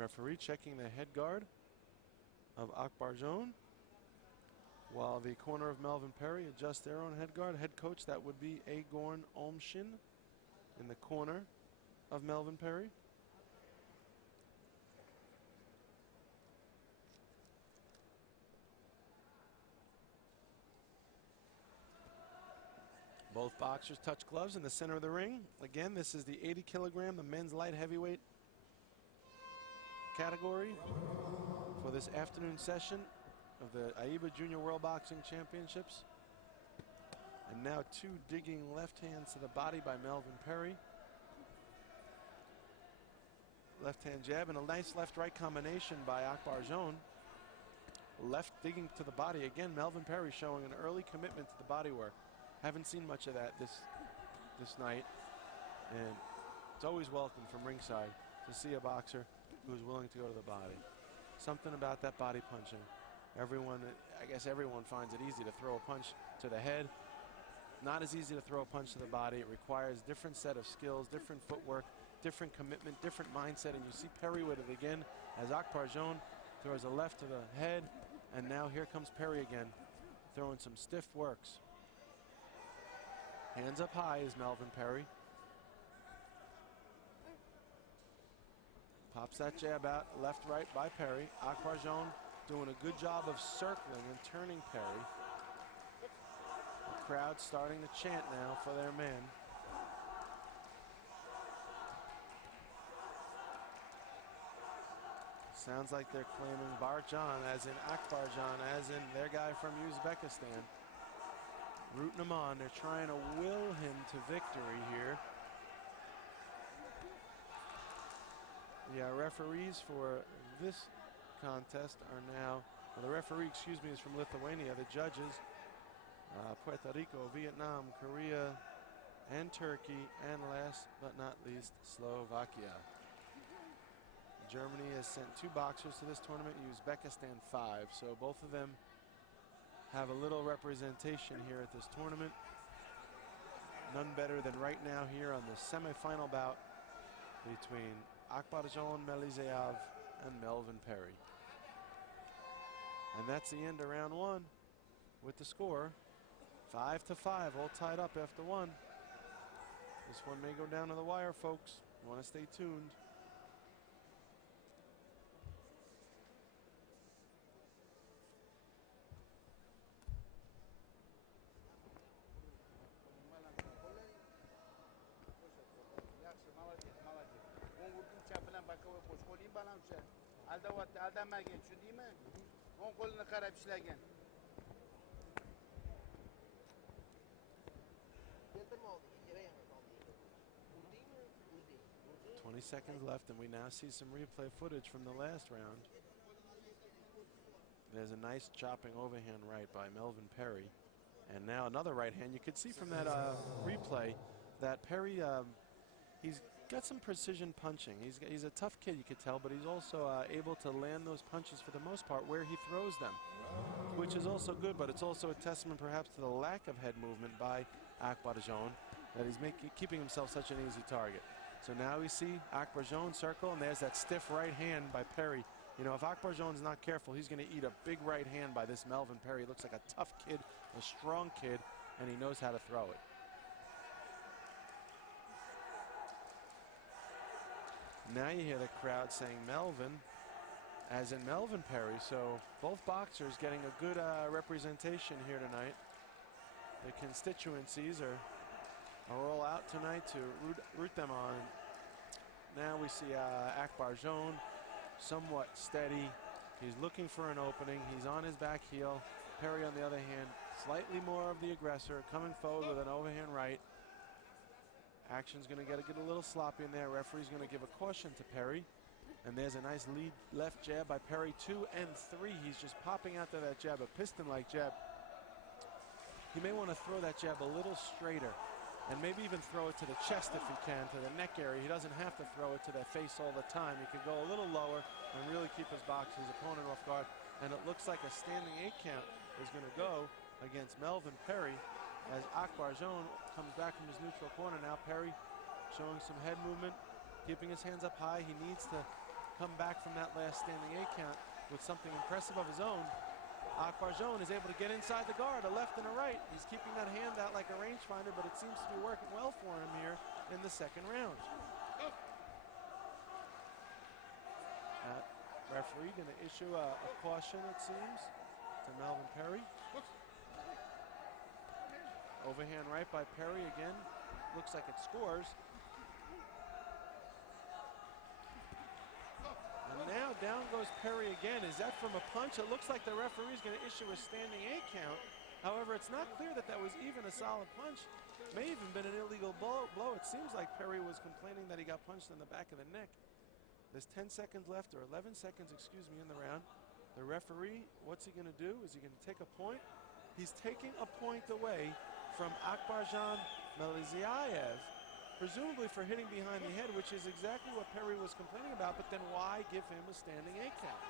Referee checking the head guard of Akbarjon, while the corner of Melvin Perry adjusts their own head guard. Head coach, that would be Agorn Olmshin in the corner of Melvin Perry. Both boxers touch gloves in the center of the ring. Again, this is the 80 kilogram, the men's light heavyweight category for this afternoon session of the AIBA Junior World Boxing Championships. And now two digging left hands to the body by Melvin Perry. Left hand jab and a nice left-right combination by Akbarjon. Left digging to the body. Again, Melvin Perry showing an early commitment to the body work. Haven't seen much of that this night, and it's always welcome from ringside to see a boxer who's willing to go to the body. Something about that body punching. Everyone, I guess everyone finds it easy to throw a punch to the head. Not as easy to throw a punch to the body. It requires a different set of skills, different footwork, different commitment, different mindset, and you see Perry with it again as Akbarjon throws a left to the head, and now here comes Perry again, throwing some stiff works. Hands up high is Melvin Perry. Pops that jab out, left, right by Perry. Akbarjon doing a good job of circling and turning Perry. The crowd starting to chant now for their man. Sounds like they're claiming Barjan, as in Akbarjon, as in their guy from Uzbekistan. Rooting him on. They're trying to will him to victory here. The referees for this contest are now, well, the referee, excuse me, is from Lithuania. The judges, Puerto Rico, Vietnam, Korea, and Turkey, and last but not least, Slovakia. Germany has sent 2 boxers to this tournament, Uzbekistan 5, so both of them have a little representation here at this tournament. None better than right now here on the semifinal bout between Akbarjon Melizayev and Melvin Perry. And that's the end of round 1 with the score 5-5, all tied up after 1. This one may go down to the wire, folks. You want to stay tuned. Qarab 20 seconds left, and we now see some replay footage from the last round. There's a nice chopping overhand right by Melvin Perry. And now another right hand. You could see from that replay that Perry, he's got some precision punching. He's a tough kid, you could tell, but he's also able to land those punches for the most part where he throws them, which is also good, but it's also a testament perhaps to the lack of head movement by Akbarjon, that he's keeping himself such an easy target. So now we see Akbarjon circle, and there's that stiff right hand by Perry. You know, if Akbarjon's not careful, he's going to eat a big right hand by this Melvin Perry. He looks like a tough kid, a strong kid, and he knows how to throw it. Now you hear the crowd saying Melvin, as in Melvin Perry. So both boxers getting a good representation here tonight. The constituencies are all out tonight to root them on. Now we see Akbarjon somewhat steady. He's looking for an opening. He's on his back heel. Perry, on the other hand, slightly more of the aggressor, coming forward with an overhand right. Action's going to get a little sloppy in there. Referee's going to give a caution to Perry. And there's a nice lead left jab by Perry. 2 and 3. He's just popping out to that jab, a piston-like jab. He may want to throw that jab a little straighter, and maybe even throw it to the chest if he can, to the neck area. He doesn't have to throw it to the face all the time. He could go a little lower and really keep his opponent off guard. And it looks like a standing 8 count is going to go against Melvin Perry as Akbarjon comes back from his neutral corner. Now Perry showing some head movement, keeping his hands up high. He needs to come back from that last standing 8 count with something impressive of his own. Akbarjon is able to get inside the guard, a left and a right. He's keeping that hand out like a rangefinder, but it seems to be working well for him here in the second round. Referee going to issue a caution, it seems, to Melvin Perry. Overhand right by Perry again. Looks like it scores. And now down goes Perry again. Is that from a punch? It looks like the referee's going to issue a standing 8 count. However, it's not clear that that was even a solid punch. May even been an illegal blow. It seems like Perry was complaining that he got punched in the back of the neck. There's 10 seconds left, or 11 seconds, excuse me, in the round. The referee, what's he going to do? Is he going to take a point? He's taking a point away from Akbarjon Melizayev, presumably for hitting behind the head, which is exactly what Perry was complaining about, but then why give him a standing 8 count?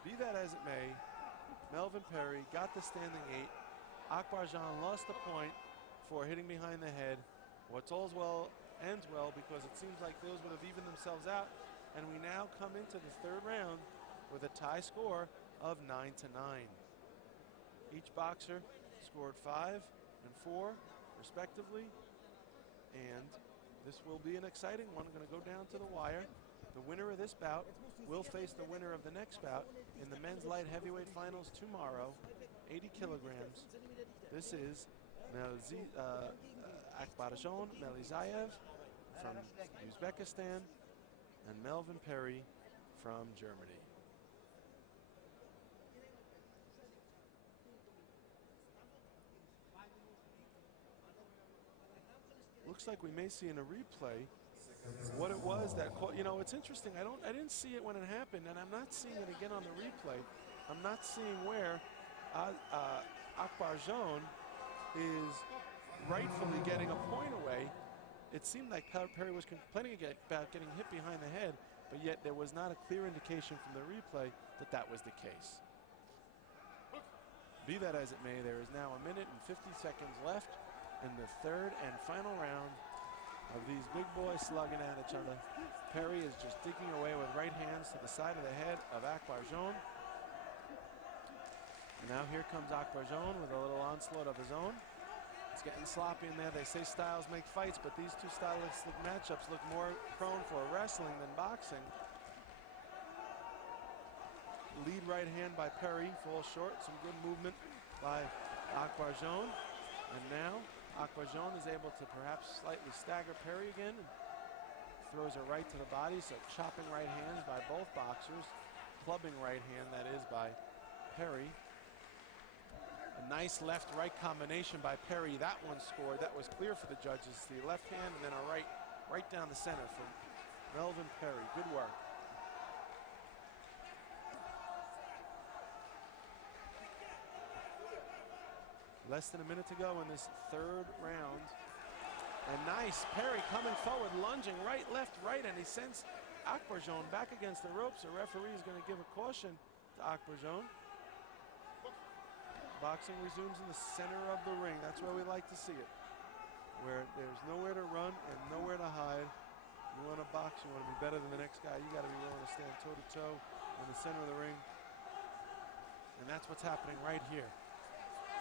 Be that as it may, Melvin Perry got the standing 8. Akbarjon lost the point for hitting behind the head. What's all's well ends well, because it seems like those would have evened themselves out, and we now come into the third round with a tie score of 9-9. Each boxer scored 5 and 4 respectively, and this will be an exciting one. Going to go down to the wire. The winner of this bout will face the winner of the next bout in the men's light heavyweight finals tomorrow, 80 kilograms. This is Akbarjon Melizayev from Uzbekistan and Melvin Perry from Germany. Looks like we may see in a replay what it was that caught. You know, it's interesting. I didn't see it when it happened, and I'm not seeing it again on the replay. I'm not seeing where Akbarjon is rightfully getting a point away. It seemed like Perry was complaining about getting hit behind the head, but yet there was not a clear indication from the replay that that was the case. Be that as it may, there is now 1 minute and 50 seconds left in the third and final round of these big boys slugging at each other. Perry is just digging away with right hands to the side of the head of Akbarjon. And now here comes Akbarjon with a little onslaught of his own. It's getting sloppy in there. They say styles make fights, but these two stylistic matchups look more prone for wrestling than boxing. Lead right hand by Perry falls short. Some good movement by Akbarjon. And now Akbarjon is able to perhaps slightly stagger Perry again and throws a right to the body. So chopping right hands by both boxers. Clubbing right hand, that is, by Perry. A nice left-right combination by Perry. That one scored. That was clear for the judges. The left hand and then a right down the center from Melvin Perry. Good work. Less than a minute to go in this third round. And nice, Perry coming forward, lunging right, left, right, and he sends Akbarjon back against the ropes. The referee is going to give a caution to Akbarjon. Boxing resumes in the center of the ring. That's where we like to see it, where there's nowhere to run and nowhere to hide. You want to box, you want to be better than the next guy, you got to be willing to stand toe-to-toe in the center of the ring. And that's what's happening right here.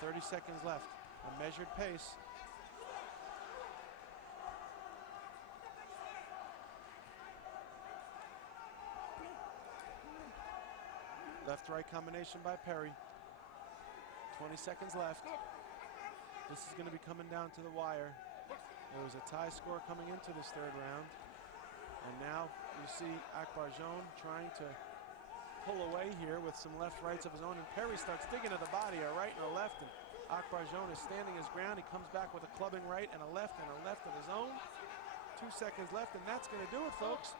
30 seconds left, a measured pace. Left-right combination by Perry. 20 seconds left. This is going to be coming down to the wire. There was a tie score coming into this third round. And now you see Akbarjon trying to pull away here with some left rights of his own, and Perry starts digging to the body, a right and a left, and Akbarjon is standing his ground. He comes back with a clubbing right and a left of his own. 2 seconds left, and that's going to do it, folks.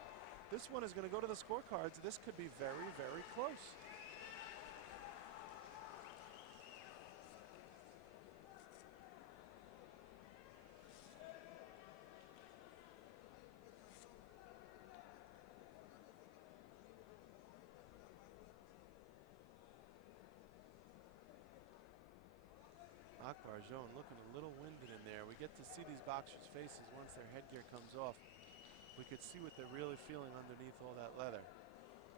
This one is going to go to the scorecards. This could be very, very close. Akbarjon looking a little winded in there. We get to see these boxers' faces once their headgear comes off. we could see what they're really feeling underneath all that leather.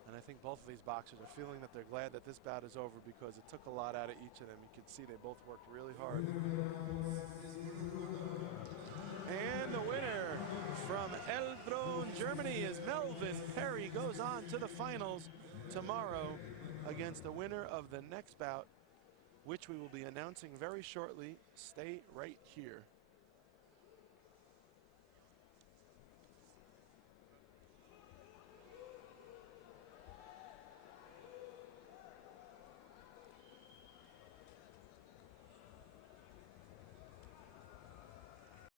And I think both of these boxers are feeling that they're glad that this bout is over because it took a lot out of each of them. You can see they both worked really hard. And the winner from Elbron, Germany is Melvin Perry. Goes on to the finals tomorrow against the winner of the next bout, which we will be announcing very shortly. Stay right here.